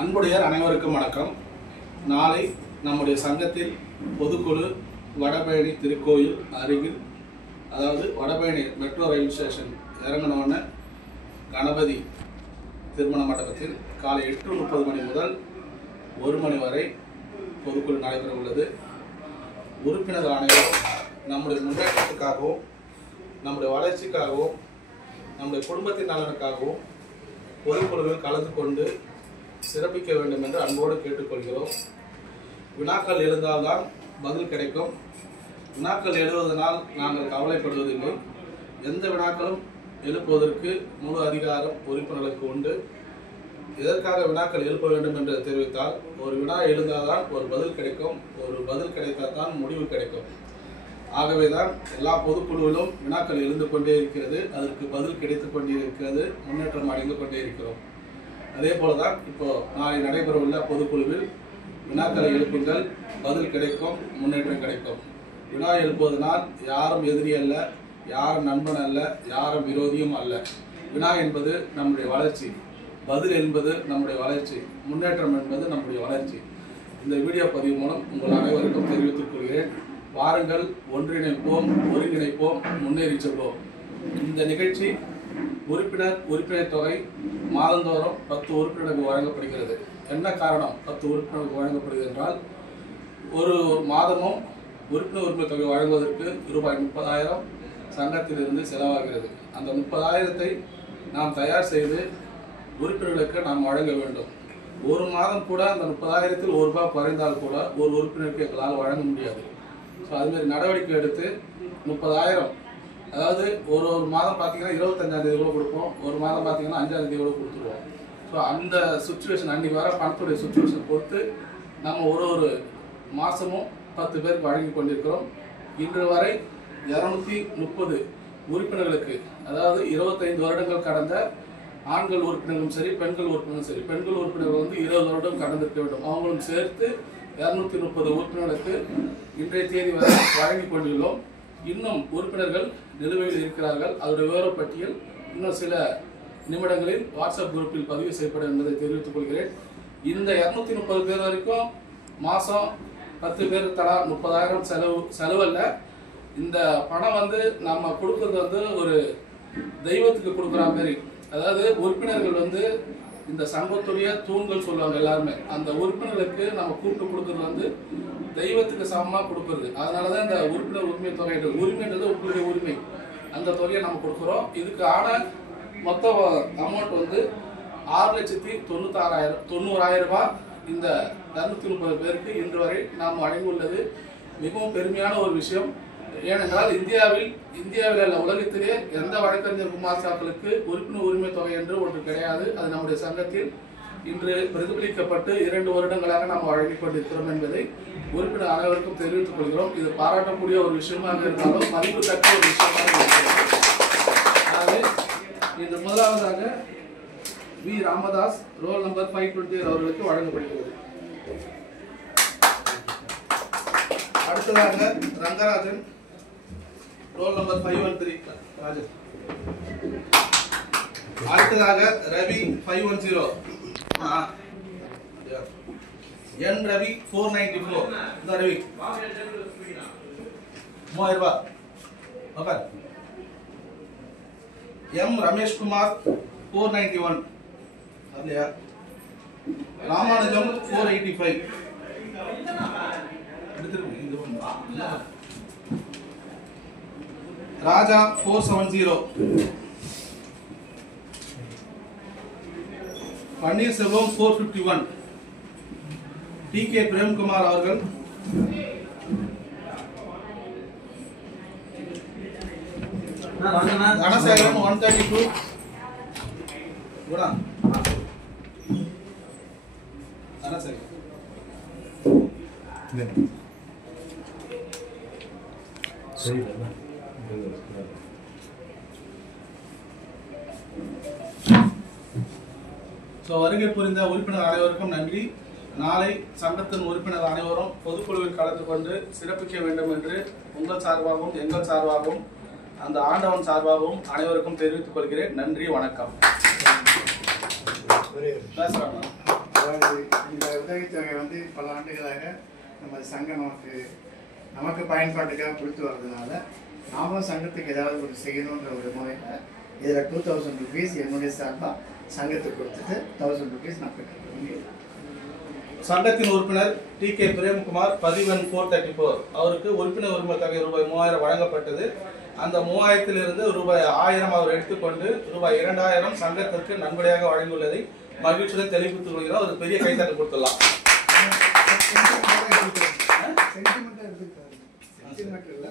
அன்புடையார் அனைவருக்கும் வணக்கம். நாளை நம்முடைய சங்கத்தில் பொதுக்குழு வடபழனி திருக்கோயில் அருகில், அதாவது வடபழனி மெட்ரோ ரயில் ஸ்டேஷன் இறங்கினோன்னு கணபதி திருமண மண்டபத்தில் காலை 8:30 மணி முதல் 1 மணி வரை பொதுக்குழு நடைபெற உள்ளது. உறுப்பினர் அனைவரும் நம்முடைய முன்னேற்றத்துக்காகவும் நம்முடைய வளர்ச்சிக்காகவும் நம்முடைய குடும்பத்தின் நலனுக்காகவும் பொதுக்குழுவில் கலந்து கொண்டு சிறப்பிக்க வேண்டும் என்று அன்போடு கேட்டுக்கொள்கிறோம். வினாக்கள் எழுந்தால்தான் பதில் கிடைக்கும். வினாக்கள் எழுதுவதனால் நாங்கள் கவலைப்படுவதில்லை. எந்த வினாக்களும் எழுப்புவதற்கு முழு அதிகாரம் உறுப்பினர்களுக்கு உண்டு. எதற்காக வினாக்கள் எழுப்ப வேண்டும் என்று தெரிவித்தால், ஒரு வினா எழுந்தால்தான் ஒரு பதில் கிடைக்கும், ஒரு பதில் கிடைத்தால் தான் முடிவு கிடைக்கும். ஆகவேதான் எல்லா பொதுக்குழுவிலும் வினாக்கள் எழுந்து கொண்டே இருக்கிறது, அதற்கு பதில் கிடைத்துக் கொண்டே இருக்கிறது, முன்னேற்றம் அடைந்து கொண்டே இருக்கிறோம். அதே போலதான் இப்போ நாளை நடைபெறவுள்ள பொதுக்குழுவில் வினாக்களை எழுப்புங்கள், பதில் கிடைக்கும், முன்னேற்றம் கிடைக்கும். வினா எழுப்புவதனால் யாரும் எதிரி அல்ல, யாரும் நண்பன் அல்ல, யாரும் விரோதியும் அல்ல. வினா என்பது நம்முடைய வளர்ச்சி, பதில் என்பது நம்முடைய வளர்ச்சி, முன்னேற்றம் என்பது நம்முடைய வளர்ச்சி. இந்த வீடியோ பதிவு மூலம் உங்கள் அனைவருக்கும் தெரிவித்துக் கொள்கிறேன். வாருங்கள், ஒன்றிணைப்போம், ஒருங்கிணைப்போம், முன்னேறி செல்வோம். இந்த நிகழ்ச்சி உறுப்பினர் தொகை மாதந்தோறும் 10 உறுப்பினருக்கு வழங்கப்படுகிறது. என்ன காரணம் 10 உறுப்பினருக்கு வழங்கப்படுகிறது என்றால், ஒரு மாதமும் உறுப்பினர் தொகை வழங்குவதற்கு ரூபாய் 30,000 சங்கத்திலிருந்து செலவாகிறது. அந்த 30,000-ஐ நாம் தயார் செய்து உறுப்பினர்களுக்கு நாம் வழங்க வேண்டும். ஒரு மாதம் கூட அந்த 30,000-ல் ₹1 குறைந்தால் கூட ஒரு உறுப்பினருக்கு எங்களால் வழங்க முடியாது. ஸோ அதுமாரி நடவடிக்கை எடுத்து 30,000, அதாவது ஒரு மாதம் பார்த்தீங்கன்னா 25ஆம் தேதி கூட கொடுப்போம், ஒரு மாதம் பார்த்தீங்கன்னா 5ஆம் தேதி கூட கொடுத்துருவோம். ஸோ அந்த சுச்சுவேஷன், அன்றைக்கி வர பணத்துடைய சுச்சுவேஷன் பொறுத்து நம்ம ஒரு மாதமும் 10 பேருக்கு வழங்கி கொண்டிருக்கிறோம். இன்று வரை 230 உறுப்பினர்களுக்கு, அதாவது 25 வருடங்கள் கடந்த ஆண்கள் உறுப்பினர்களும் சரி, பெண்கள் உறுப்பினரும் சரி, பெண்கள் உறுப்பினர்கள் 20 வருடம் கடந்திருக்க வேண்டும், அவங்களும் சேர்த்து 230 உறுப்பினர்களுக்கு இன்றைய தேதி வரை வழங்கி கொண்டுள்ளோம். இன்னும் உறுப்பினர்கள் நிலுவையில் இருக்கிறார்கள். அதோட விவரப்பட்டியல் இன்னும் சில நிமிடங்களில் வாட்ஸ்அப் குரூப்பில் பதிவு செய்யப்படும் என்பதை தெரிவித்துக் கொள்கிறேன். இந்த 230 பேர் வரைக்கும் மாதம் 10 பேர் தலா 30,000 செலவல்ல. இந்த பணம் நம்ம கொடுக்கறது ஒரு தெய்வத்துக்கு கொடுக்குற மாதிரி. அதாவது உறுப்பினர்கள் இந்த சங்கத்துடைய தூண்கள் சொல்லுவாங்க எல்லாருமே. அந்த உறுப்பினர்களுக்கு நம்ம கூப்பிட்டு கொடுக்கறது தெய்வத்துக்கு சமமாக கொடுக்கறது. அதனாலதான் இந்த உறுப்பினர் உரிமை தொகை, உரிமைன்றது உங்களுடைய உரிமை, அந்த தொகையை நம்ம கொடுக்குறோம். இதுக்கான மொத்த அமௌண்ட் ₹6,96,90,000 இந்த 230 பேருக்கு இன்று வரை நாம் வழங்கியுள்ளது மிகவும் பெருமையான ஒரு விஷயம். ஏனென்றால் இந்தியாவில் அல்ல, உலகத்திலே எந்த வழக்கறிஞர் குமாஸ்தாக்களுக்கு உறுப்பினர் உரிமை தொகை என்று ஒன்று கிடையாது. அது நம்முடைய சங்கத்தில் இன்று பிரதிபலிக்கப்பட்டு 2 வருடங்களாக நாம் வழங்கிக் கொண்டிருக்கிறோம் என்பதை உறுப்பினர் அனைவருக்கும் தெரிவித்துக் கொள்கிறோம். இது பாராட்டக்கூடிய ஒரு விஷயமாக இருந்தாலும் மதிப்புத்தக்க ஒரு விஷயமாக இருக்கிறது. ஆகவே இன்று முதலாவதாக வி. ராமதாஸ், ரோல் நம்பர் 520 அவர்களுக்கு வழங்கப்படுகிறது. அடுத்ததாக ரங்கராஜன், ரோல் நம்பர் 513 ராஜன். அடுத்ததாக ரவி 510, என் ரவி 494. இந்த ரவி ₹3000. ஓகே. எம் ரமேஷ் குமார் 491. அதுலையா ராமானுஜம் 485. ராஜா 470. பன்னீர்செல்வம் 451. டி கே பிரேம்குமார் அவர்கள் தனசேகரன் 132. தனசேகரன் வருகை புரிந்த உறுப்பினர் அனைவருக்கும் நன்றி. நாளை சங்கத்தின் உறுப்பினர் அனைவரும் பொதுக்குழுவில் கலந்து கொண்டு சிறப்பிக்க வேண்டும் என்று உங்கள் சார்பாகவும் எங்கள் சார்பாகவும் அந்த ஆண்டவன் சார்பாகவும் அனைவருக்கும் தெரிவித்துக் கொள்கிறேன். நன்றி, வணக்கம். அதாவது இந்த உதவித்தொகை வந்து பல ஆண்டுகளாக நம்ம சங்கம் நமக்கு பயன்பாட்டுக்காக கொடுத்து வர்றதுனால நாமும் சங்கத்துக்கு ஏதாவது ஒரு செய்யணுன்ற ஒரு முறையில் இதில் 2000 rupees என்னுடைய சார்பாக சங்கத்துக்கு கொடுத்துட்டு 1000 rupees நான் பெற்றுக்கொள்கிறேன். சங்கத்தின் உறுப்பினர் TK பிரேம்குமார் பதிவெண் 434 அவருக்கு உறுப்பினர் உரிமை தொகை ரூபாய் 3000 வழங்கப்பட்டது. அந்த 3000 ரூபாய் 1000 அவர் எடுத்துக்கொண்டு ரூபாய் 2000 சங்கத்திற்கு நன்கொடையாக வழங்கியுள்ளதை மகிழ்ச்சியுடன் தெரிவித்துக் கொள்கிறோம். ஒரு பெரிய கைத்தட்டல் கொடுத்துடலாம். சென்டிமெண்டா எடுத்துக்கிட்டாரு. சென்டிமெண்டா இல்லை.